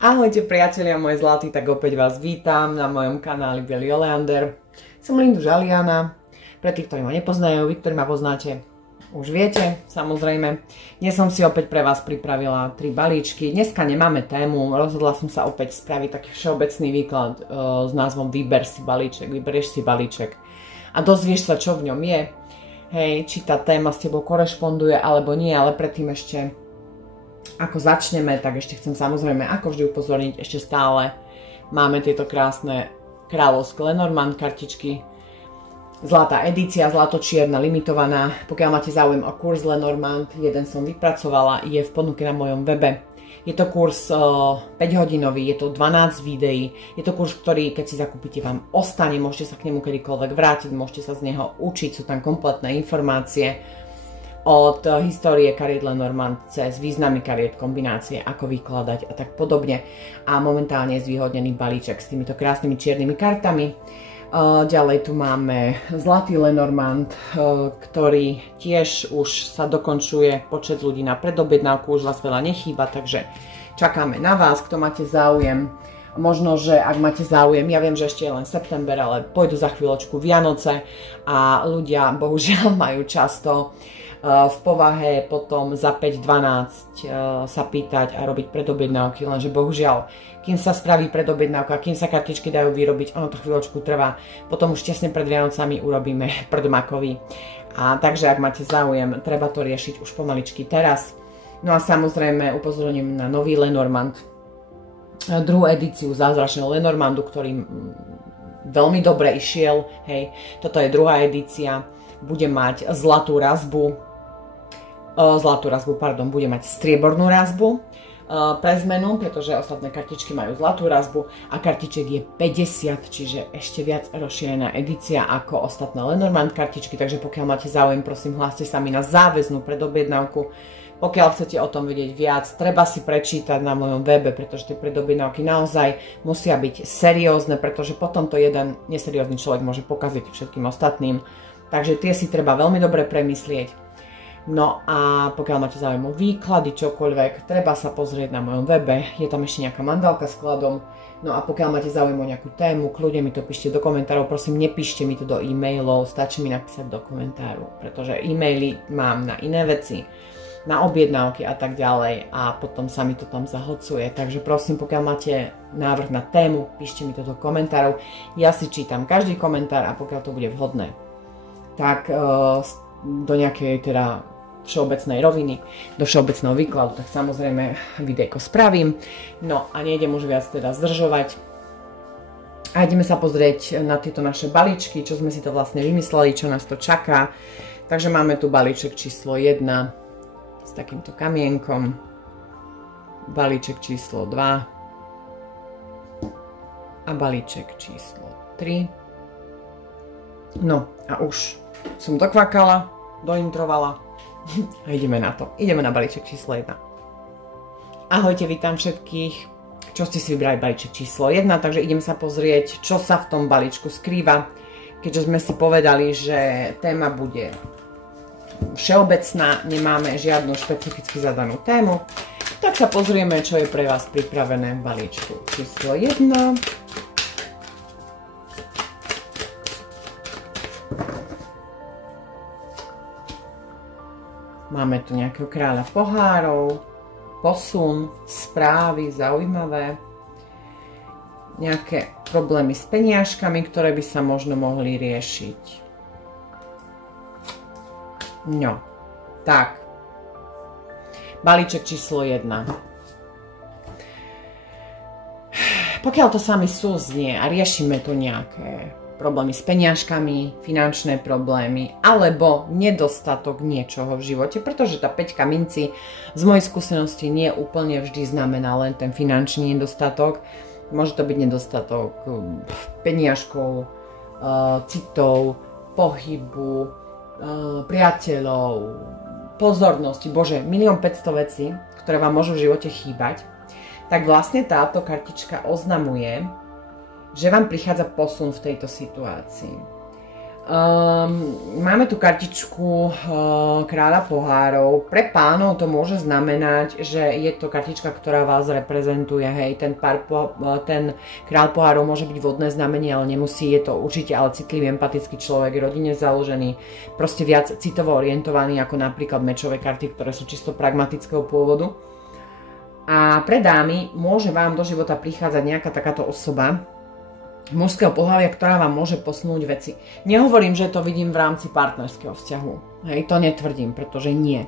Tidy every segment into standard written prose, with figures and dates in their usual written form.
Ahojte priatelia, moje zlatí, tak opäť vás vítam na mojom kanáli Bielý oleander. Som Lindu Žaliana. Pre tých, ktorí ma nepoznajú, vy, ktorí ma poznáte, už viete, samozrejme. Dnes som si opäť pre vás pripravila 3 balíčky. Dneska nemáme tému, rozhodla som sa opäť spraviť taký všeobecný výklad s názvom Vyber si balíček, vyberieš si balíček a dozvieš sa, čo v ňom je. Hej, či tá téma s tebou korešponduje alebo nie, ale predtým ešte ako začneme, tak ešte chcem samozrejme ako vždy upozorniť, ešte stále máme tieto krásne kráľovské Lenormand kartičky. Zlatá edícia, zlato-čierna, limitovaná. Pokiaľ máte záujem o kurz Lenormand, jeden som vypracovala, je v ponuke na mojom webe. Je to kurz 5-hodinový, je to 12 videí. Je to kurz, ktorý keď si zakúpite vám ostane, môžete sa k nemu kedykoľvek vrátiť, môžete sa z neho učiť, sú tam kompletné informácie od histórie kariet Lenormand cez významy kariet, kombinácie, ako vykladať a tak podobne. A momentálne je zvýhodnený balíček s týmito krásnymi čiernymi kartami. Ďalej tu máme zlatý Lenormand, ktorý tiež už sa dokončuje počet ľudí na predobjednávku, už vás veľa nechýba, takže čakáme na vás, kto máte záujem. Možno, že ak máte záujem, ja viem, že ešte je len september, ale pôjdu za chvíľočku Vianoce a ľudia bohužiaľ majú často v povahe potom za 5-12 sa pýtať a robiť predobjednávky, lenže bohužiaľ, kým sa spraví predobjednávka, kým sa kartičky dajú vyrobiť, ono to chvíľočku trvá, potom už tesne pred Vianocami urobíme predmakový. A takže ak máte záujem, treba to riešiť už pomaličky teraz. No a samozrejme upozorním na nový Lenormand, druhú edíciu zázračného Lenormandu, ktorý veľmi dobre išiel, hej, toto je druhá edícia, bude mať zlatú razbu, bude mať striebornú razbu pre zmenu, pretože ostatné kartičky majú zlatú razbu a kartiček je 50, čiže ešte viac rozšírená edícia ako ostatné Lenormand kartičky, takže pokiaľ máte záujem, prosím, hláste sa mi na záväznú predobjednávku. Pokiaľ chcete o tom vedieť viac, treba si prečítať na mojom webe, pretože tie predobjednávky naozaj musia byť seriózne, pretože potom to jeden neseriózny človek môže pokaziť všetkým ostatným. Takže tie si treba veľmi dobre premyslieť. No a pokiaľ máte záujem o výklady, čokoľvek, treba sa pozrieť na mojom webe, je tam ešte nejaká mandálka s kladom. No a pokiaľ máte záujem o nejakú tému, kľudne mi to píšte do komentárov, prosím, nepíšte mi to do e-mailov, stačí mi napísať do komentáru, pretože e-maily mám na iné veci, na objednávky a tak ďalej a potom sa mi to tam zahlcuje. Takže prosím, pokiaľ máte návrh na tému, píšte mi to do komentárov, ja si čítam každý komentár a pokiaľ to bude vhodné, tak do nejakej teda všeobecnej roviny, do všeobecného výkladu, tak samozrejme videjko spravím. No a nejdem už viac teda zdržovať. A ideme sa pozrieť na tieto naše balíčky, čo sme si to vlastne vymysleli, čo nás to čaká. Takže máme tu balíček číslo 1 s takýmto kamienkom, balíček číslo 2 a balíček číslo 3. No a už som dokvakala, dointrovala a ideme na to. Ideme na balíček číslo 1. Ahojte, vítam všetkých, čo ste si vybrali balíček číslo 1, takže ideme sa pozrieť, čo sa v tom balíčku skrýva. Keďže sme si povedali, že téma bude všeobecná, nemáme žiadnu špecificky zadanú tému, tak sa pozrieme, čo je pre vás pripravené v balíčku číslo 1. Máme tu nejakého kráľa pohárov, posun, správy zaujímavé, nejaké problémy s peniažkami, ktoré by sa možno mohli riešiť. No, tak. Balíček číslo 1. Pokiaľ to sami súznie a riešime tu nejaké problémy s peniažkami, finančné problémy alebo nedostatok niečoho v živote, pretože tá 5 minci z mojej skúsenosti nie úplne vždy znamená len ten finančný nedostatok. Môže to byť nedostatok peniažkov, citov, pohybu, priateľov, pozornosti, bože, 1 500 vecí, ktoré vám môžu v živote chýbať, tak vlastne táto kartička oznamuje, že vám prichádza posun v tejto situácii. Máme tu kartičku kráľa pohárov. Pre pánov to môže znamenať, že je to kartička, ktorá vás reprezentuje. Hej, ten kráľ pohárov môže byť vodné znamenie, ale nemusí. Je to určite ale citlivý, empatický človek, rodine založený, proste viac citovo orientovaný ako napríklad mečové karty, ktoré sú čisto pragmatického pôvodu. A pre dámy môže vám do života prichádzať nejaká takáto osoba mužského pohlavia, ktorá vám môže posunúť veci. Nehovorím, že to vidím v rámci partnerského vzťahu. Hej, to netvrdím, pretože nie.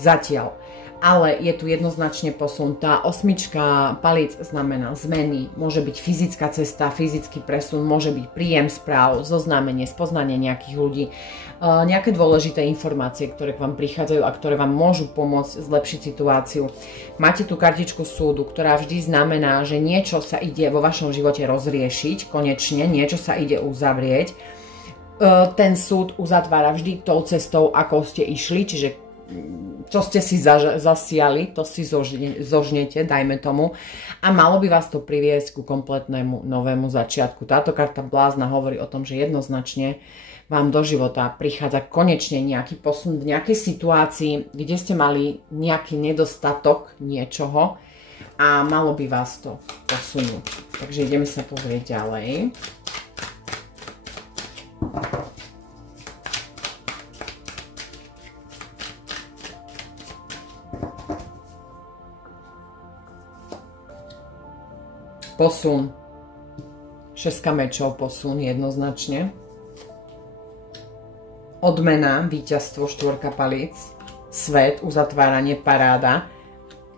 Zatiaľ. Ale je tu jednoznačne posun. Tá osmička palíc znamená zmeny, môže byť fyzická cesta, fyzický presun, môže byť príjem správ, zoznámenie, spoznanie nejakých ľudí, nejaké dôležité informácie, ktoré k vám prichádzajú a ktoré vám môžu pomôcť zlepšiť situáciu. Máte tu kartičku súdu, ktorá vždy znamená, že niečo sa ide vo vašom živote rozriešiť, konečne, niečo sa ide uzavrieť. Ten súd uzatvára vždy tou cestou, ako ste išli, čiže čo ste si zasiali, to si zožnete, dajme tomu. A malo by vás to priviesť ku kompletnému novému začiatku. Táto karta blázna hovorí o tom, že jednoznačne vám do života prichádza konečne nejaký posun v nejakej situácii, kde ste mali nejaký nedostatok niečoho a malo by vás to posunúť. Takže ideme sa pozrieť ďalej. Posun. Šestka mečov, posun jednoznačne. Odmena, víťazstvo, štvorka palíc. Svet, uzatváranie, paráda.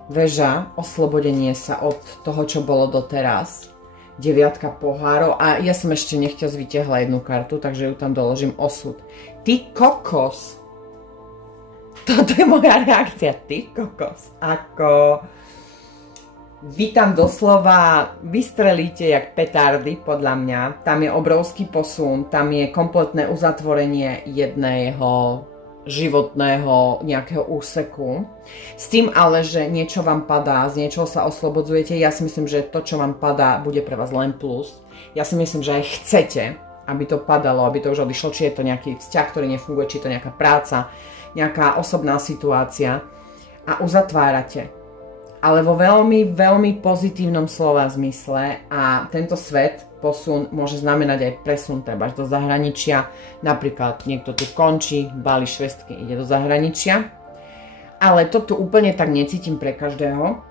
Veža, oslobodenie sa od toho, čo bolo doteraz. Deviatka pohárov. A ja som ešte nechťa vytiahla jednu kartu, takže ju tam doložím, osud. Ty kokos. Toto je moja reakcia. Ty kokos. Ako... Vy tam doslova vystrelíte jak petardy, podľa mňa. Tam je obrovský posun, tam je kompletné uzatvorenie jedného životného nejakého úseku. S tým ale, že niečo vám padá, z niečoho sa oslobodzujete. Ja si myslím, že to, čo vám padá, bude pre vás len plus. Ja si myslím, že aj chcete, aby to padalo, aby to už odišlo, či je to nejaký vzťah, ktorý nefunguje, či je to nejaká práca, nejaká osobná situácia. A uzatvárate. Ale vo veľmi, veľmi pozitívnom slova zmysle a tento svet, posun, môže znamenať aj presun treba do zahraničia. Napríklad niekto tu končí, balí švestky, ide do zahraničia. Ale toto úplne tak necítim pre každého.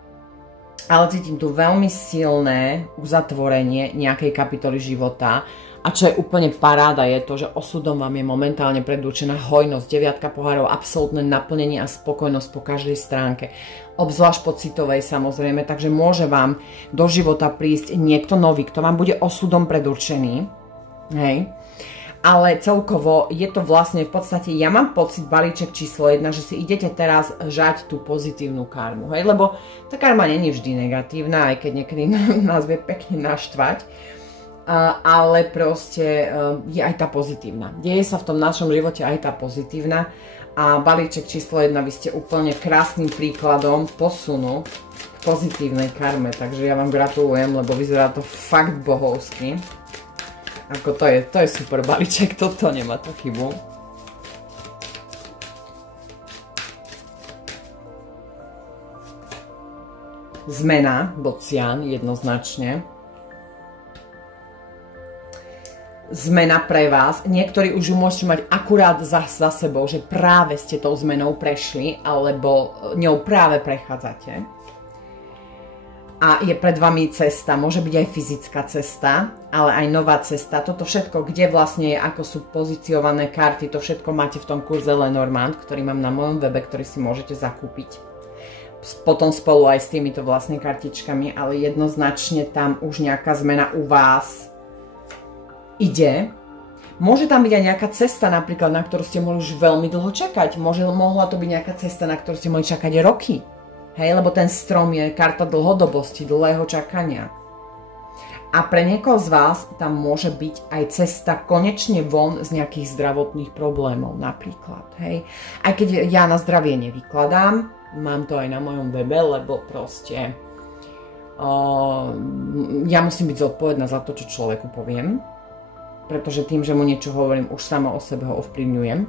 Ale cítim tu veľmi silné uzatvorenie nejakej kapitoly života. A čo je úplne paráda je to, že osudom vám je momentálne predurčená hojnosť, deviatka pohárov, absolútne naplnenie a spokojnosť po každej stránke. Obzvlášť pocitovej samozrejme, takže môže vám do života prísť niekto nový, kto vám bude osudom predurčený. Hej. Ale celkovo je to vlastne v podstate, ja mám pocit, balíček číslo 1, že si idete teraz žať tú pozitívnu karmu. Hej? Lebo tá karma není vždy negatívna, aj keď niekedy nás vie pekne naštvať. Ale proste je aj tá pozitívna. Deje sa v tom našom živote aj tá pozitívna a balíček číslo 1, vy ste úplne krásnym príkladom posunu k pozitívnej karme, takže ja vám gratulujem, lebo vyzerá to fakt bohovsky. Ako to je super balíček, toto nemá to chybu. Zmena, bocian, jednoznačne. Zmena pre vás. Niektorí už ju môžete mať akurát za sebou, že práve ste tou zmenou prešli, alebo ňou práve prechádzate. A je pred vami cesta, môže byť aj fyzická cesta, ale aj nová cesta. Toto všetko, kde vlastne je, ako sú pozíciované karty, to všetko máte v tom kurze Lenormand, ktorý mám na mojom webe, ktorý si môžete zakúpiť. Potom spolu aj s týmito vlastne kartičkami, ale jednoznačne tam už nejaká zmena u vás ide. Môže tam byť aj nejaká cesta napríklad, na ktorú ste mohli už veľmi dlho čakať. Mohla to byť nejaká cesta, na ktorú ste mohli čakať roky. Hej, lebo ten strom je karta dlhodobosti, dlhého čakania. A pre niekoho z vás tam môže byť aj cesta konečne von z nejakých zdravotných problémov napríklad. Hej. Aj keď ja na zdravie nevykladám, mám to aj na mojom webe, lebo proste ja musím byť zodpovedná za to, čo človeku poviem. pretože tým, že mu niečo hovorím, už sama o sebe ho ovplyvňujem.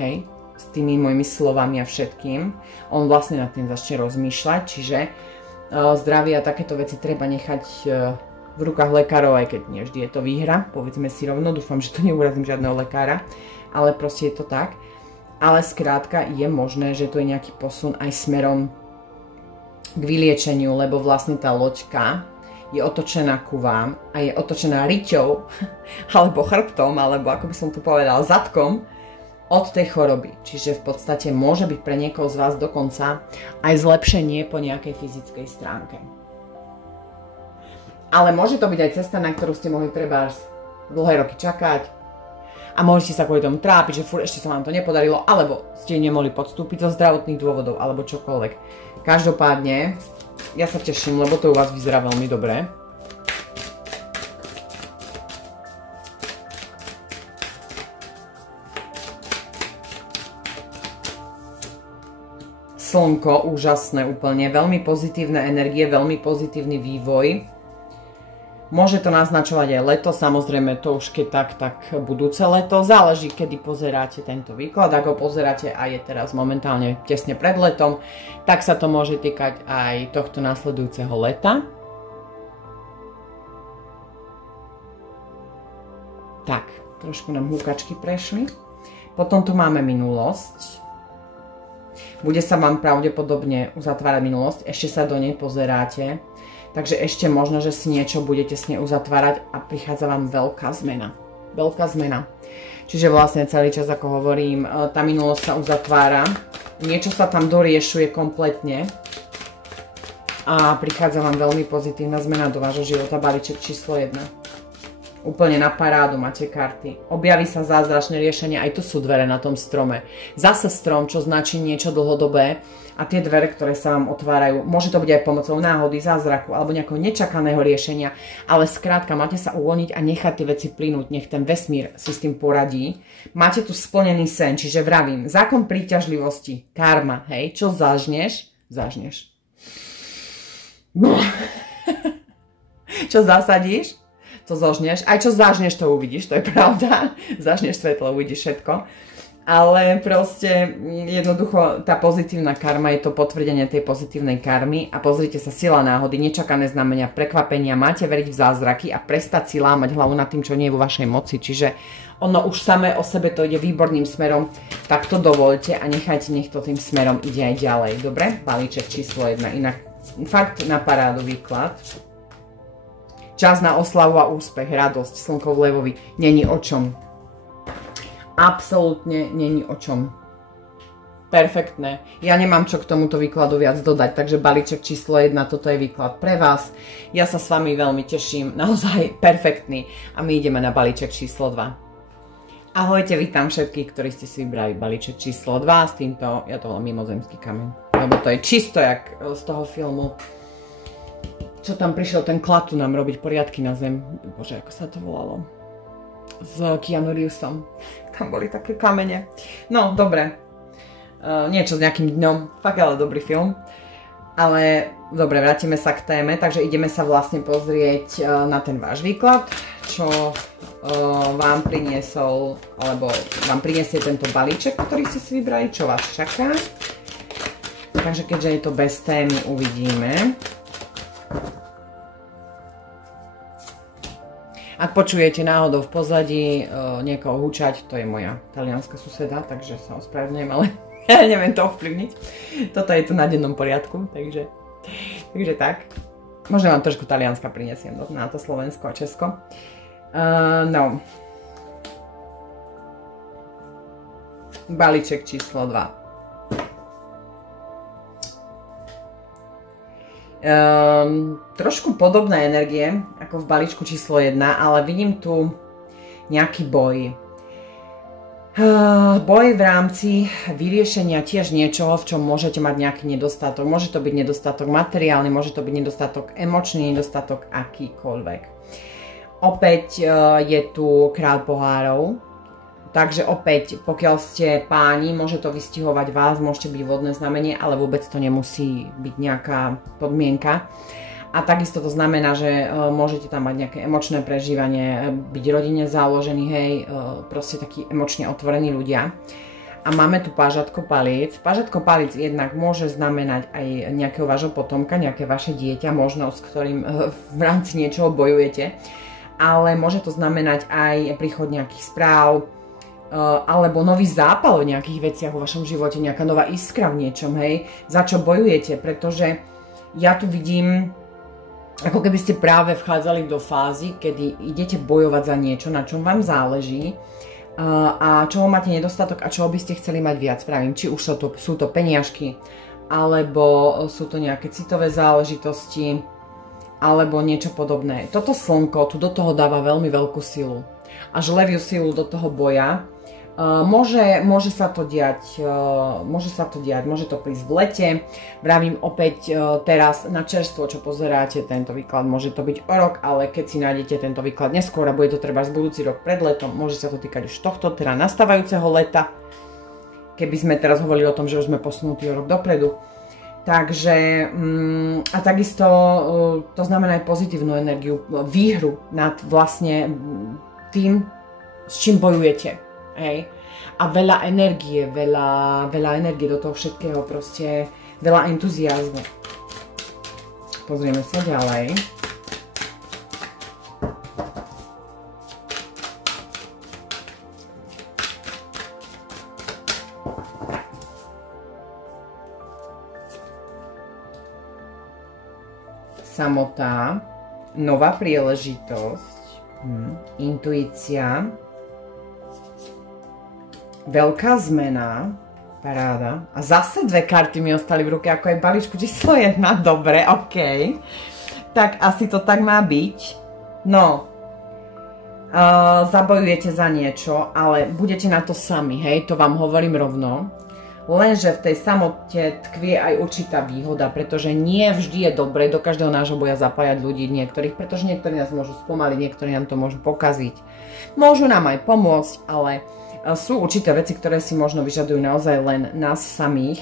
Hej, s tými mojimi slovami a všetkým. On vlastne nad tým začne rozmýšľať, čiže zdravie a takéto veci treba nechať v rukách lekárov, aj keď nie vždy je to výhra, povedzme si rovno, dúfam, že to neurazím žiadneho lekára, ale proste je to tak. Ale skrátka je možné, že to je nejaký posun aj smerom k vyliečeniu, lebo vlastne tá loďka je otočená ku vám a je otočená riťou, alebo chrbtom, alebo ako by som to povedal, zadkom od tej choroby. Čiže v podstate môže byť pre niekoho z vás dokonca aj zlepšenie po nejakej fyzickej stránke. Ale môže to byť aj cesta, na ktorú ste mohli trebárs dlhé roky čakať a môžete sa kvôli tomu trápiť, že furt ešte sa vám to nepodarilo, alebo ste nemohli podstúpiť zo zdravotných dôvodov, alebo čokoľvek. Každopádne, ja sa teším, lebo to u vás vyzerá veľmi dobre. Slnko, úžasné úplne, veľmi pozitívne energie, veľmi pozitívny vývoj. Môže to naznačovať aj leto, samozrejme to už keď tak budúce leto. Záleží, kedy pozeráte tento výklad. Ak ho pozeráte a je teraz momentálne tesne pred letom, tak sa to môže týkať aj tohto nasledujúceho leta. Tak, trošku nám húkačky prešli. Potom tu máme minulosť. Bude sa vám pravdepodobne uzatvárať minulosť, ešte sa do nej pozeráte. Takže ešte možno, že si niečo budete s nej uzatvárať a prichádza vám veľká zmena. Veľká zmena. Čiže vlastne celý čas, ako hovorím, tá minulosť sa uzatvára. Niečo sa tam doriešuje kompletne. A prichádza vám veľmi pozitívna zmena do vášho života, balíček číslo 1. Úplne na parádu máte karty. Objaví sa zázračné riešenie, aj tu sú dvere na tom strome. Zase strom, čo značí niečo dlhodobé. A tie dvere, ktoré sa vám otvárajú, môže to byť aj pomocou náhody, zázraku alebo nejakého nečakaného riešenia, ale skrátka máte sa uvoľniť a nechať tie veci plynúť, nech ten vesmír si s tým poradí. Máte tu splnený sen, čiže vravím, zákon príťažlivosti, karma, hej, čo zažneš, zažneš. Čo zasadíš, to zožneš, aj čo zažneš, to uvidíš, to je pravda, zažneš svetlo, uvidíš všetko. Ale proste jednoducho tá pozitívna karma je to potvrdenie tej pozitívnej karmy a pozrite sa, sila náhody, nečakané znamenia, prekvapenia, máte veriť v zázraky a prestať si lámať hlavu nad tým, čo nie je vo vašej moci. Čiže ono už samé o sebe to ide výborným smerom, tak to dovolte a nechajte, nech to tým smerom ide aj ďalej. Dobre? Balíček číslo 1. Inak fakt na parádu výklad. Čas na oslavu a úspech, radosť, slnko v levovi, není o čom. Absolútne není o čom. Perfektné. Ja nemám čo k tomuto výkladu viac dodať, takže balíček číslo 1, toto je výklad pre vás. Ja sa s vami veľmi teším, naozaj perfektný. A my ideme na balíček číslo 2. Ahojte, vítam všetkých, ktorí ste si vybrali balíček číslo 2. S týmto, ja to volám mimozemský kameň, lebo to je čisto jak z toho filmu. Čo tam prišiel ten klatu nám robiť poriadky na zem. Bože, ako sa to volalo. S Keanu Reevesom. Tam boli také kamene. No, dobre. Niečo s nejakým dňom. Fakt ale dobrý film. Ale dobre, vrátime sa k téme. Takže ideme sa vlastne pozrieť na ten váš výklad. Čo vám priniesol, alebo vám priniesie tento balíček, ktorý ste si vybrali. Čo vás čaká. Takže keďže je to bez témy, uvidíme. Ak počujete náhodou v pozadí niekoho hučať, to je moja talianska suseda, takže sa ospravedlňujem, ale ja neviem to ovplyvniť. Toto je tu na dennom poriadku, takže tak. Možno vám trošku talianska prinesiem na to Slovensko a Česko. No. Balíček číslo 2. Trošku podobné energie ako v balíčku číslo 1, ale vidím tu nejaký boj. Boj v rámci vyriešenia tiež niečoho, v čom môžete mať nejaký nedostatok. Môže to byť nedostatok materiálny, môže to byť nedostatok emočný, nedostatok akýkoľvek. Opäť je tu kráľ pohárov. Takže opäť, pokiaľ ste páni, môže to vystihovať vás, môžete byť vodné znamenie, ale vôbec to nemusí byť nejaká podmienka. A takisto to znamená, že môžete tam mať nejaké emočné prežívanie, byť rodine založený, hej, proste takí emočne otvorení ľudia. A máme tu pážatko palíc. Pážatko palíc jednak môže znamenať aj nejakého vášho potomka, nejaké vaše dieťa, možno s ktorým v rámci niečoho bojujete. Ale môže to znamenať aj príchod nejakých správ, alebo nový zápal v nejakých veciach vo vašom živote, nejaká nová iskra v niečom, hej, za čo bojujete, pretože ja tu vidím, ako keby ste práve vchádzali do fázy, kedy idete bojovať za niečo, na čom vám záleží a čoho máte nedostatok a čoho by ste chceli mať viac. Pravím, či už sú to peniažky, alebo sú to nejaké citové záležitosti, alebo niečo podobné. Toto slnko tu do toho dáva veľmi veľkú silu. Až leviu silu do toho boja. Môže sa to diať, môže to prísť v lete. Vravím opäť teraz na čerstvo, čo pozeráte tento výklad, môže to byť o rok, ale keď si nájdete tento výklad neskôr a bude to treba z budúci rok pred letom, môže sa to týkať už tohto, teda nastávajúceho leta. Keby sme teraz hovorili o tom, že už sme posunutí o rok dopredu. Takže, a takisto to znamená aj pozitívnu energiu, výhru nad vlastne tým, s čím bojujete. Hej. A veľa energie do toho všetkého, proste veľa entuziazmu. Pozrieme sa ďalej. Samota, nová príležitosť, intuícia, veľká zmena, paráda. A zase dve karty mi ostali v ruke, ako aj balíčku číslo 1, dobre, ok. Tak asi to tak má byť. No, zabojujete za niečo, ale budete na to sami, hej, to vám hovorím rovno. Lenže v tej samote tkvie aj určitá výhoda, pretože nie vždy je dobre do každého nášho boja zapájať ľudí niektorých, pretože niektorí nás môžu spomaliť, niektorí nám to môžu pokaziť. Môžu nám aj pomôcť, ale sú určité veci, ktoré si možno vyžadujú naozaj len nás samých.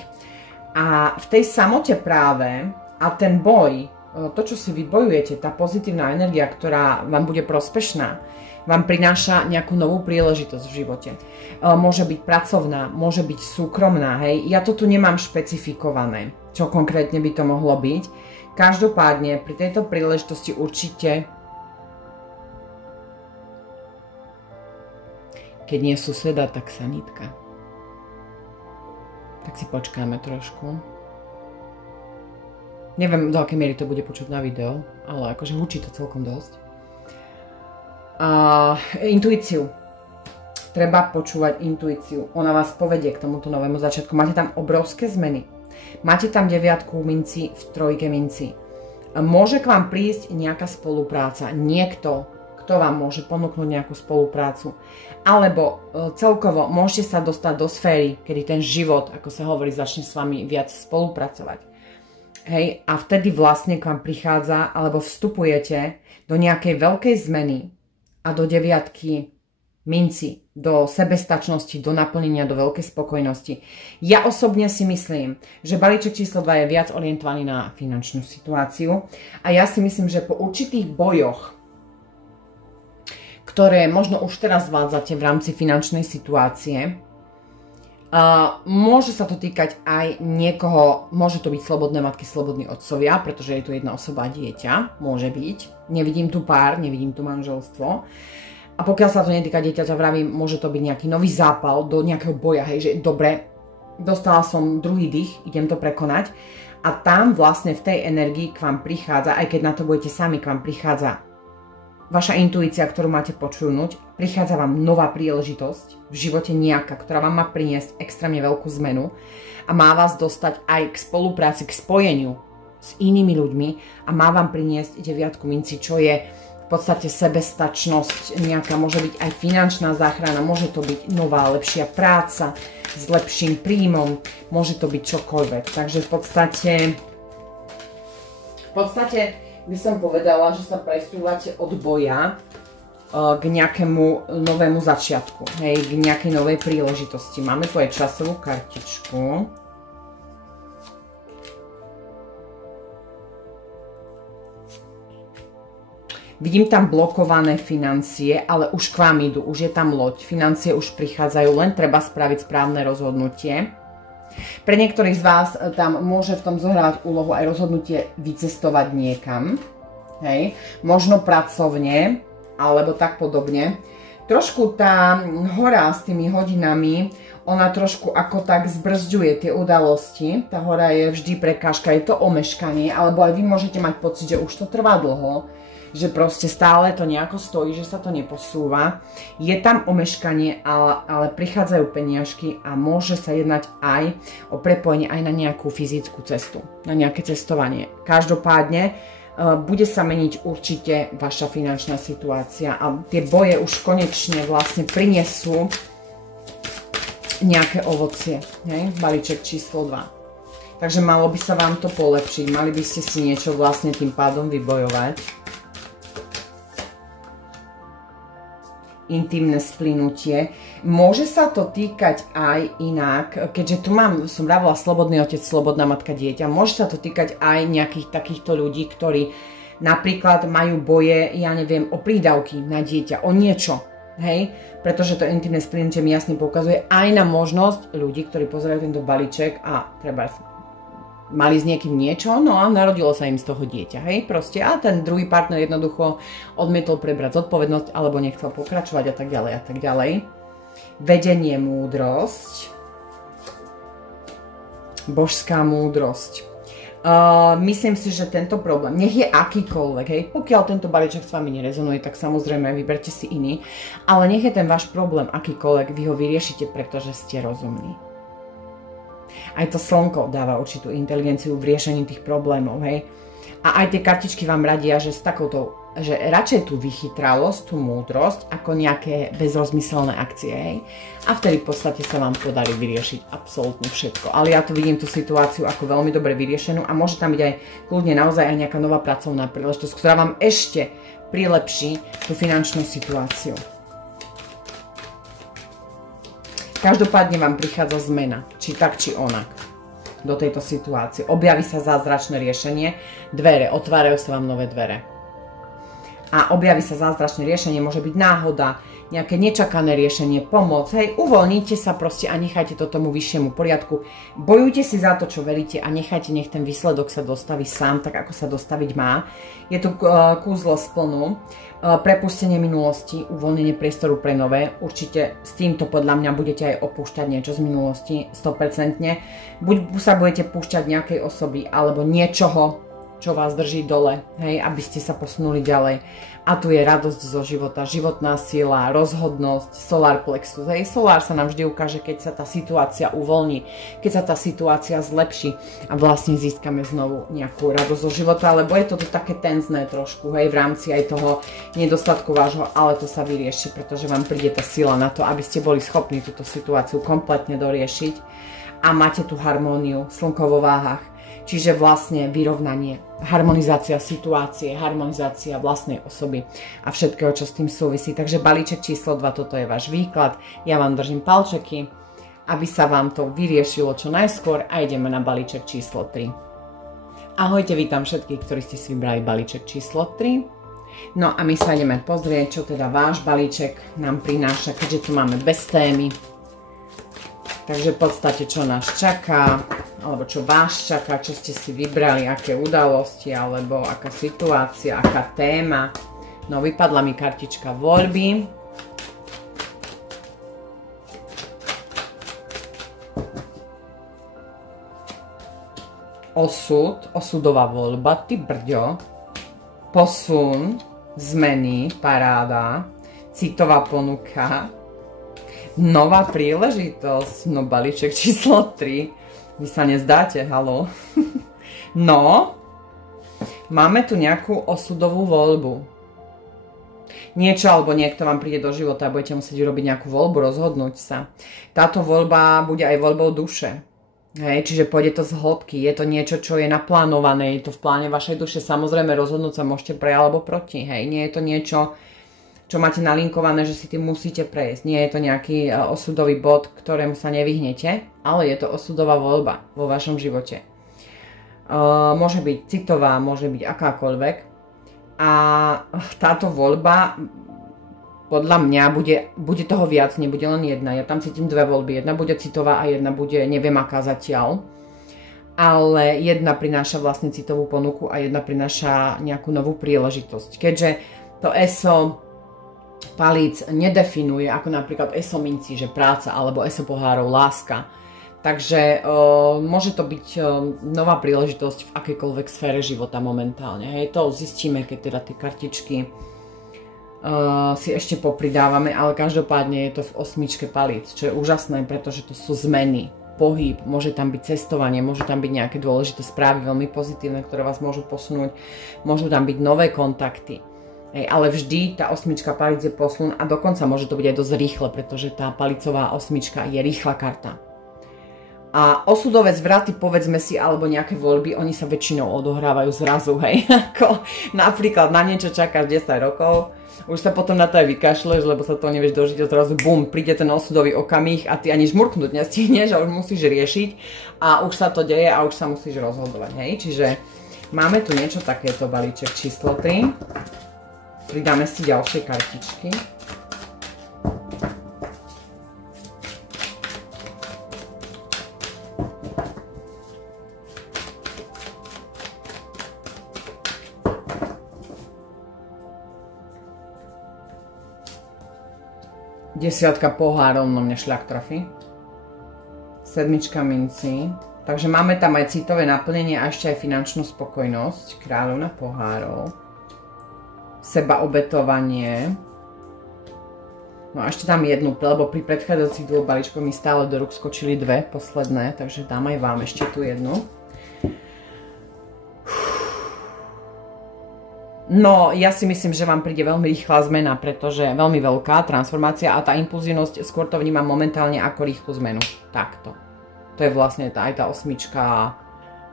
A v tej samote práve a ten boj, to, čo si vybojujete, tá pozitívna energia, ktorá vám bude prospešná, vám prináša nejakú novú príležitosť v živote. Môže byť pracovná, môže byť súkromná, hej. Ja to tu nemám špecifikované, čo konkrétne by to mohlo byť. Každopádne pri tejto príležitosti určite, keď nie je suseda, tak sanitka. Tak si počkáme trošku. Neviem, do akej miery to bude počuť na video, ale akože hučí to celkom dosť. Intuíciu. Treba počúvať intuíciu. Ona vás povedie k tomuto novému začiatku. Máte tam obrovské zmeny. Máte tam 9 minci v 3 minci. Môže k vám prísť nejaká spolupráca. Niekto, kto vám môže ponúknuť nejakú spoluprácu. Alebo celkovo môžete sa dostať do sféry, kedy ten život, ako sa hovorí, začne s vami viac spolupracovať. Hej, a vtedy vlastne k vám prichádza, alebo vstupujete do nejakej veľkej zmeny a do 9 minci, do sebestačnosti, do naplnenia, do veľkej spokojnosti. Ja osobne si myslím, že balíček číslo 2 je viac orientovaný na finančnú situáciu a ja si myslím, že po určitých bojoch, ktoré možno už teraz zvádzate v rámci finančnej situácie, môže sa to týkať aj niekoho, môže to byť slobodné matky, slobodní otcovia, pretože je tu jedna osoba a dieťa, môže byť. Nevidím tu pár, nevidím tu manželstvo. A pokiaľ sa to netýka dieťaťa, vravím, môže to byť nejaký nový zápal do nejakého boja, hej, že dobre, dostala som druhý dých, idem to prekonať. A tam vlastne v tej energii k vám prichádza, aj keď na to budete sami, k vám prichádza vaša intuícia, ktorú máte počúvnuť, prichádza vám nová príležitosť v živote nejaká, ktorá vám má priniesť extrémne veľkú zmenu a má vás dostať aj k spolupráci, k spojeniu s inými ľuďmi a má vám priniesť 9 minci, čo je v podstate sebestačnosť, nejaká môže byť aj finančná záchrana, môže to byť nová, lepšia práca s lepším príjmom, môže to byť čokoľvek. Takže v podstate by som povedala, že sa presúvate od boja k nejakému novému začiatku, hej, k nejakej novej príležitosti. Máme tu aj časovú kartičku. Vidím tam blokované financie, ale už k vám idú, už je tam loď. Financie už prichádzajú, len treba spraviť správne rozhodnutie. Pre niektorých z vás tam môže v tom zohrávať úlohu aj rozhodnutie vycestovať niekam. Hej. Možno pracovne, alebo tak podobne. Trošku tá hora s tými hodinami, ona trošku ako tak zbrzďuje tie udalosti. Tá hora je vždy prekážka, je to omeškanie, alebo aj vy môžete mať pocit, že už to trvá dlho, že proste stále to nejako stojí, že sa to neposúva. Je tam omeškanie, ale prichádzajú peniažky a môže sa jednať aj o prepojenie aj na nejakú fyzickú cestu, na nejaké cestovanie. Každopádne bude sa meniť určite vaša finančná situácia a tie boje už konečne vlastne prinesú nejaké ovocie. Hej? Balíček číslo 2. Takže malo by sa vám to polepšiť, mali by ste si niečo vlastne tým pádom vybojovať. Intimné splynutie. Môže sa to týkať aj inak, keďže tu som vravila slobodný otec, slobodná matka, dieťa. Môže sa to týkať aj nejakých takýchto ľudí, ktorí napríklad majú boje, ja neviem, o prídavky na dieťa, o niečo. Hej? Pretože to intimné splynutie mi jasne poukazuje aj na možnosť ľudí, ktorí pozerajú tento balíček a treba mali s niekým niečo, no a narodilo sa im z toho dieťa, hej, proste. A ten druhý partner jednoducho odmietol prebrať zodpovednosť, alebo nechcel pokračovať a tak ďalej a tak ďalej. Vedenie, múdrosť. Božská múdrosť. Myslím si, že tento problém, nech je akýkoľvek, hej, pokiaľ tento balíček s vami nerezonuje, tak samozrejme vyberte si iný, ale nech je ten váš problém akýkoľvek, vy ho vyriešite, pretože ste rozumní. Aj to slnko dáva určitú inteligenciu v riešení tých problémov, hej. A aj tie kartičky vám radia, že s takouto, že radšej tú vychytralosť, tú múdrosť, ako nejaké bezrozmyselné akcie, hej. A vtedy v podstate sa vám podarí vyriešiť absolútne všetko. Ale ja tu vidím tú situáciu ako veľmi dobre vyriešenú a môže tam byť aj kľudne naozaj aj nejaká nová pracovná príležitosť, ktorá vám ešte prilepší tú finančnú situáciu. Každopádne vám prichádza zmena, či tak, či onak, do tejto situácie. Objaví sa zázračné riešenie, dvere, otvárajú sa vám nové dvere. A objaví sa zázračné riešenie, môže byť náhoda, nejaké nečakané riešenie, pomoc, hej, uvoľnite sa proste a nechajte to tomu vyššiemu poriadku. Bojujte si za to, čo veríte a nechajte, nech ten výsledok sa dostaví sám, tak ako sa dostaviť má. Je tu kúzlo splnu. Prepustenie minulosti, uvoľnenie priestoru pre nové. Určite s týmto podľa mňa budete aj opúšťať niečo z minulosti, 100%. Buď sa budete púšťať nejakej osoby, alebo niečoho, čo vás drží dole, hej, aby ste sa posunuli ďalej. A tu je radosť zo života, životná sila, rozhodnosť, solar plexus. Hej, solár sa nám vždy ukáže, keď sa tá situácia uvoľní, keď sa tá situácia zlepší a vlastne získame znovu nejakú radosť zo života, lebo je to také tenzné trošku, hej, v rámci aj toho nedostatku vášho, ale to sa vyrieši, pretože vám príde tá sila na to, aby ste boli schopní túto situáciu kompletne doriešiť a máte tú harmóniu, slnko vo váhach. Čiže vlastne vyrovnanie, harmonizácia situácie, harmonizácia vlastnej osoby a všetkého, čo s tým súvisí. Takže balíček číslo 2, toto je váš výklad. Ja vám držím palčeky, aby sa vám to vyriešilo čo najskôr a ideme na balíček číslo 3. Ahojte, vítam všetkých, ktorí ste si vybrali balíček číslo 3. No a my sa ideme pozrieť, čo teda váš balíček nám prináša, keďže tu máme bez témy. Takže v podstate, čo nás čaká, alebo čo vás čaká, čo ste si vybrali, aké udalosti, alebo aká situácia, aká téma. No, vypadla mi kartička voľby. Osud, osudová voľba, ty brďo. Posun, zmeny, paráda, citová ponuka. Nová príležitosť, no balíček číslo 3. Vy sa nezdáte, haló. No, máme tu nejakú osudovú voľbu. Niečo alebo niekto vám príde do života a budete musieť urobiť nejakú voľbu, rozhodnúť sa. Táto voľba bude aj voľbou duše. Hej, čiže pôjde to z hĺbky, je to niečo, čo je naplánované, je to v pláne vašej duše. Samozrejme, rozhodnúť sa môžete pre alebo proti. Hej, nie je to niečo, čo máte nalinkované, že si tým musíte prejsť. Nie je to nejaký osudový bod, ktorému sa nevyhnete, ale je to osudová voľba vo vašom živote. Môže byť citová, môže byť akákoľvek. A táto voľba podľa mňa bude toho viac, nebude len jedna. Ja tam cítim dve voľby. Jedna bude citová a jedna bude neviem aká zatiaľ. Ale jedna prináša vlastne citovú ponuku a jedna prináša nejakú novú príležitosť. Keďže to ESO palíc nedefinuje, ako napríklad ESO mincí, že práca, alebo ESO pohárov láska. Takže môže to byť nová príležitosť v akejkoľvek sfére života momentálne. Hej, to zistíme, keď teda tie kartičky si ešte popridávame, ale každopádne je to v osmičke palíc, čo je úžasné, pretože to sú zmeny, pohyb, môže tam byť cestovanie, môžu tam byť nejaké dôležité správy, veľmi pozitívne, ktoré vás môžu posunúť, môžu tam byť nové kontakty. Hej, ale vždy tá osmička palíc je posun a dokonca môže to byť aj dosť rýchle, pretože tá palicová osmička je rýchla karta. A osudové zvraty, povedzme si, alebo nejaké voľby, oni sa väčšinou odohrávajú zrazu, hej. Ako napríklad na niečo čakáš 10 rokov, už sa potom na to aj vykašleš, lebo sa to nevieš dožiť a zrazu bum, príde ten osudový okamih a ty ani žmurknúť nestihneš a už musíš riešiť a už sa to deje a už sa musíš rozhodovať, hej. Čiže máme tu niečo takéto, balíček číslo 3. Pridáme si ďalšie kartičky. Desiatka pohárov, no mňa šľak trafí. Sedmička mincí. Takže máme tam aj citové naplnenie a ešte aj finančnú spokojnosť. Kráľovna pohárov. Sebaobetovanie. No a ešte tam jednu, lebo pri predchádzajúcich dvoch balíčkoch mi stále do rúk skočili dve posledné, takže dám aj vám ešte tu jednu. No, ja si myslím, že vám príde veľmi rýchla zmena, pretože je veľmi veľká transformácia a tá impulzívnosť, skôr to vnímam momentálne ako rýchlu zmenu. Takto. To je vlastne aj tá osmička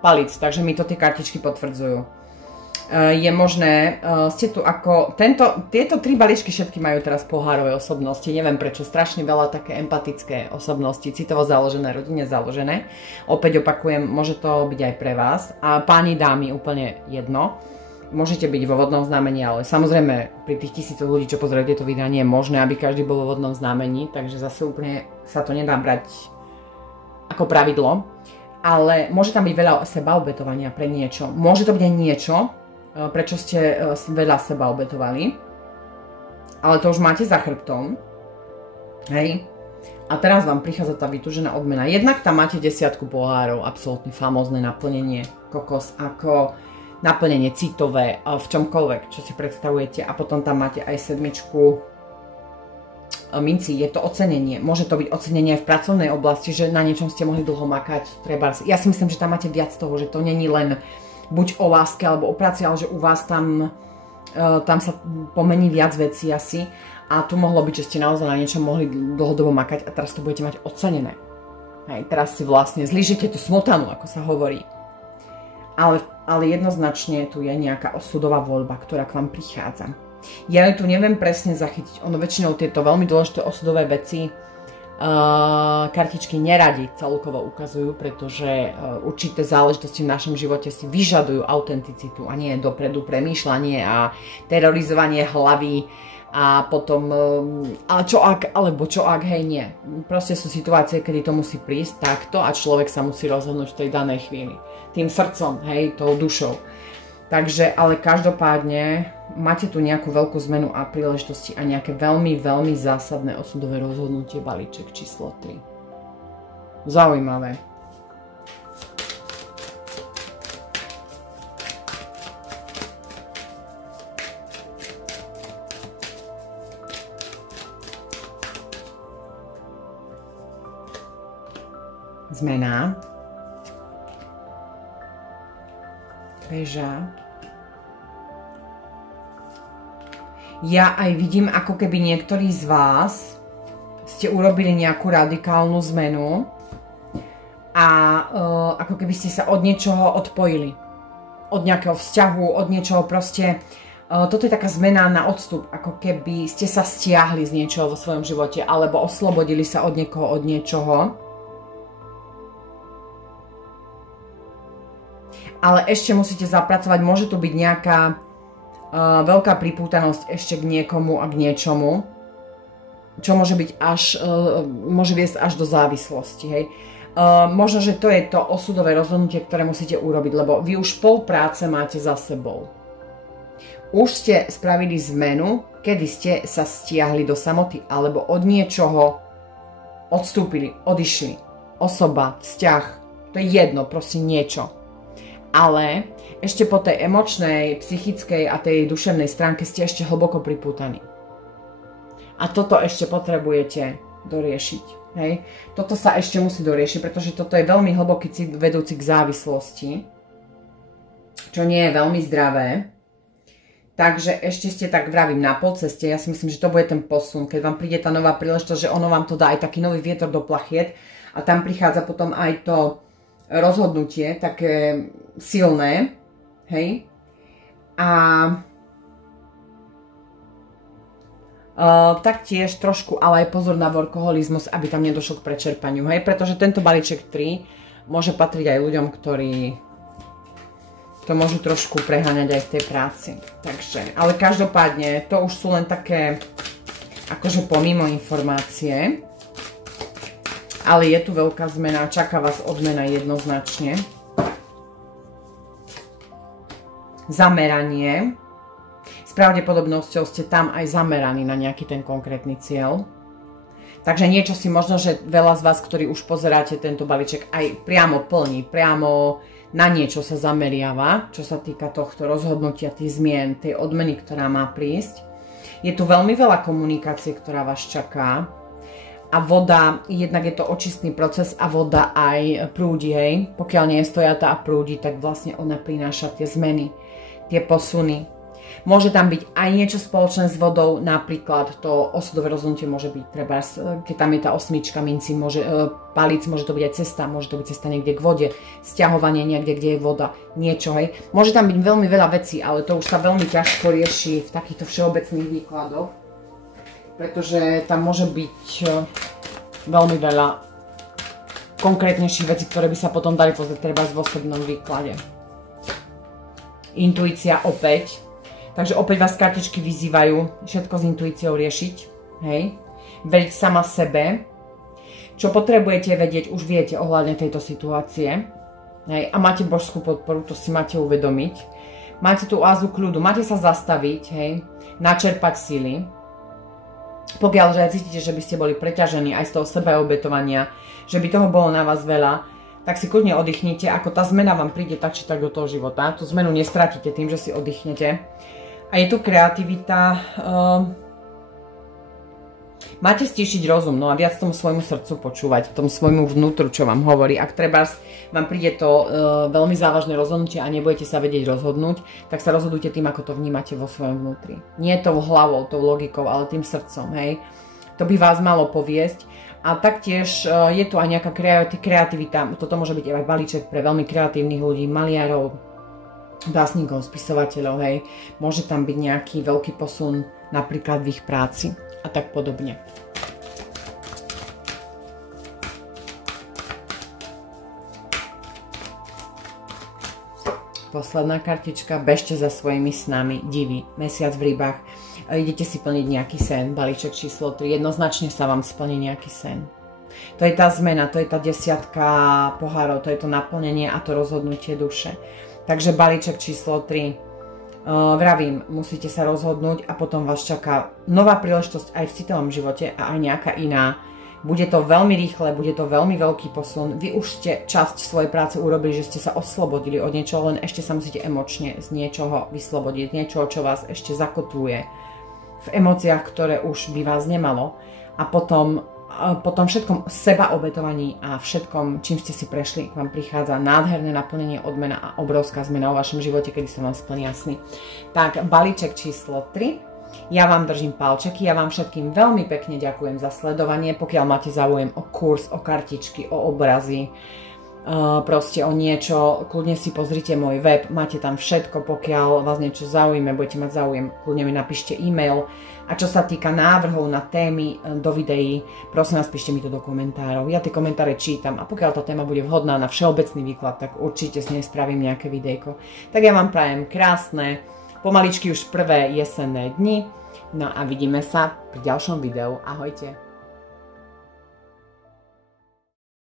palíc, takže mi to tie kartičky potvrdzujú. Je možné, ste tu ako, tieto tri balíčky všetky majú teraz pohárové osobnosti, neviem prečo, strašne veľa také empatické osobnosti, citovo založené, rodine založené. Opäť opakujem, môže to byť aj pre vás. A páni, dámy, úplne jedno. Môžete byť vo vodnom znamení, ale samozrejme pri tých tisícoch ľudí, čo pozerajú tieto videa, nie je možné, aby každý bol vo vodnom znamení, takže zase úplne sa to nedá brať ako pravidlo. Ale môže tam byť veľa sebaobetovania pre niečo. Môže to byť aj niečo, prečo ste veľa seba obetovali, ale to už máte za chrbtom. Hej. A teraz vám prichádza tá vytúžená odmena. Jednak tam máte desiatku pohárov, absolútne famózne naplnenie, kokos, ako naplnenie citové v čomkoľvek, čo si predstavujete. A potom tam máte aj sedmičku mincí, je to ocenenie. Môže to byť ocenenie aj v pracovnej oblasti, že na niečom ste mohli dlho makať. Ja si myslím, že tam máte viac toho, že to není len buď o láske alebo o práci, ale že u vás tam sa pomení viac vecí asi. A tu mohlo byť, že ste naozaj na niečom mohli dlhodobo makať a teraz to budete mať ocenené. Hej, teraz si vlastne zlížete tú smotanu, ako sa hovorí. Ale jednoznačne tu je nejaká osudová voľba, ktorá k vám prichádza. Ja ju tu neviem presne zachytiť. Ono väčšinou tieto veľmi dôležité osudové veci kartičky neradi celkovo ukazujú, pretože určité záležitosti v našom živote si vyžadujú autenticitu a nie dopredu premýšľanie a terorizovanie hlavy a potom ale čo ak, alebo čo ak, hej, nie. Proste sú situácie, kedy to musí prísť takto a človek sa musí rozhodnúť v tej danej chvíli. Tým srdcom, hej, tou dušou. Takže, ale každopádne máte tu nejakú veľkú zmenu a príležitosti a nejaké veľmi, veľmi zásadné osudové rozhodnutie, balíček číslo 3. Zaujímavé. Zmena. Veža. Ja aj vidím, ako keby niektorí z vás ste urobili nejakú radikálnu zmenu a ako keby ste sa od niečoho odpojili. Od nejakého vzťahu, od niečoho proste. Toto je taká zmena na odstup, ako keby ste sa stiahli z niečoho vo svojom živote alebo oslobodili sa od niekoho, od niečoho. Ale ešte musíte zapracovať, môže to byť nejaká veľká pripútanosť ešte k niekomu a k niečomu, čo môže byť môže viesť až do závislosti, hej. Možno, že to je to osudové rozhodnutie, ktoré musíte urobiť, lebo vy už pol práce máte za sebou. Už ste spravili zmenu, kedy ste sa stiahli do samoty, alebo od niečoho odstúpili, odišli. Osoba, vzťah, to je jedno, prosím, niečo. Ale ešte po tej emočnej, psychickej a tej duševnej stránke ste ešte hlboko pripútaní. A toto ešte potrebujete doriešiť. Hej? Toto sa ešte musí doriešiť, pretože toto je veľmi hlboký cit vedúci k závislosti, čo nie je veľmi zdravé. Takže ešte ste tak, vravím, na polceste. Ja si myslím, že to bude ten posun, keď vám príde tá nová príležitosť, že ono vám to dá aj taký nový vietor do plachiet a tam prichádza potom aj to rozhodnutie, také silné, hej. Taktiež trošku, ale aj pozor na workoholizmus, aby tam nedošlo k prečerpaniu, hej, pretože tento balíček 3 môže patriť aj ľuďom, ktorí to môžu trošku preháňať aj v tej práci. Takže, ale každopádne, to už sú len také, akože pomimo informácie, ale je tu veľká zmena, čaká vás odmena jednoznačne. Zameranie. S pravdepodobnosťou ste tam aj zameraní na nejaký ten konkrétny cieľ. Takže niečo si možno, že veľa z vás, ktorí už pozeráte tento balíček, aj priamo plní, priamo na niečo sa zameriava, čo sa týka tohto rozhodnutia, tých zmien, tej odmeny, ktorá má prísť. Je tu veľmi veľa komunikácie, ktorá vás čaká. A voda, jednak je to očistný proces a voda aj prúdi, hej. Pokiaľ nie je stojatá a prúdi, tak vlastne ona prináša tie zmeny, tie posuny. Môže tam byť aj niečo spoločné s vodou, napríklad to osudové rozhodnutie môže byť, treba, keď tam je tá osmička minci, palíc, môže to byť aj cesta, môže to byť cesta niekde k vode, sťahovanie niekde, kde je voda, niečo, hej. Môže tam byť veľmi veľa vecí, ale to už sa veľmi ťažko rieši v takýchto všeobecných výkladoch, pretože tam môže byť veľmi veľa konkrétnejších vecí, ktoré by sa potom dali pozrieť treba v osobnom výklade. Intuícia opäť. Takže opäť vás kartičky vyzývajú všetko s intuíciou riešiť, hej. Veriť sama sebe. Čo potrebujete vedieť, už viete ohľadne tejto situácie, hej. A máte božskú podporu, to si máte uvedomiť. Máte tú oázu kľudu, máte sa zastaviť, hej. Načerpať sily. Pokiaľ že cítite, že by ste boli preťažení aj z toho sebeobetovania, že by toho bolo na vás veľa, tak si kľudne oddychnite, ako tá zmena vám príde tak či tak do toho života. Tú zmenu nestratíte tým, že si oddychnete. A je tu kreativita. Máte stíšiť rozum, no a viac tomu svojmu srdcu počúvať, tomu svojmu vnútru, čo vám hovorí. Ak treba vám príde to veľmi závažné rozhodnutie a nebudete sa vedieť rozhodnúť, tak sa rozhodujte tým, ako to vnímate vo svojom vnútri. Nie tou hlavou, tou logikou, ale tým srdcom, hej. To by vás malo poviesť. A taktiež je tu aj nejaká kreativita, toto môže byť aj balíček pre veľmi kreatívnych ľudí, maliarov, básnikov, spisovateľov, hej. Môže tam byť nejaký veľký posun napríklad v ich práci a tak podobne. Posledná kartička, bežte za svojimi snami, divy, mesiac v rybách. Idete si plniť nejaký sen, balíček číslo 3, jednoznačne sa vám splní nejaký sen. To je tá zmena, to je tá 10 pohárov, to je to naplnenie a to rozhodnutie duše. Takže balíček číslo 3. Vravím, musíte sa rozhodnúť a potom vás čaká nová príležitosť aj v citovom živote a aj nejaká iná. Bude to veľmi rýchle, bude to veľmi veľký posun. Vy už ste časť svojej práce urobili, že ste sa oslobodili od niečoho, len ešte sa musíte emočne z niečoho vyslobodiť, niečoho, čo vás ešte zakotvuje v emóciách, ktoré už by vás nemalo. A potom všetkom sebaobetovaní a všetkom, čím ste si prešli, k vám prichádza nádherné naplnenie, odmena a obrovská zmena o vašom živote, kedy sa vám splnia sny. Tak, balíček číslo 3. Ja vám držím palčeky, ja vám všetkým veľmi pekne ďakujem za sledovanie. Pokiaľ máte záujem o kurz, o kartičky, o obrazy, proste o niečo, kľudne si pozrite môj web, máte tam všetko. Pokiaľ vás niečo zaujíma, budete mať záujem, kľudne mi napíšte e-mail. A čo sa týka návrhov na témy do videí, prosím vás, píšte mi to do komentárov. Ja tie komentáre čítam a pokiaľ tá téma bude vhodná na všeobecný výklad, tak určite s nej spravím nejaké videjko. Tak ja vám prajem krásne pomaličky už prvé jesenné dni. No a vidíme sa pri ďalšom videu. Ahojte.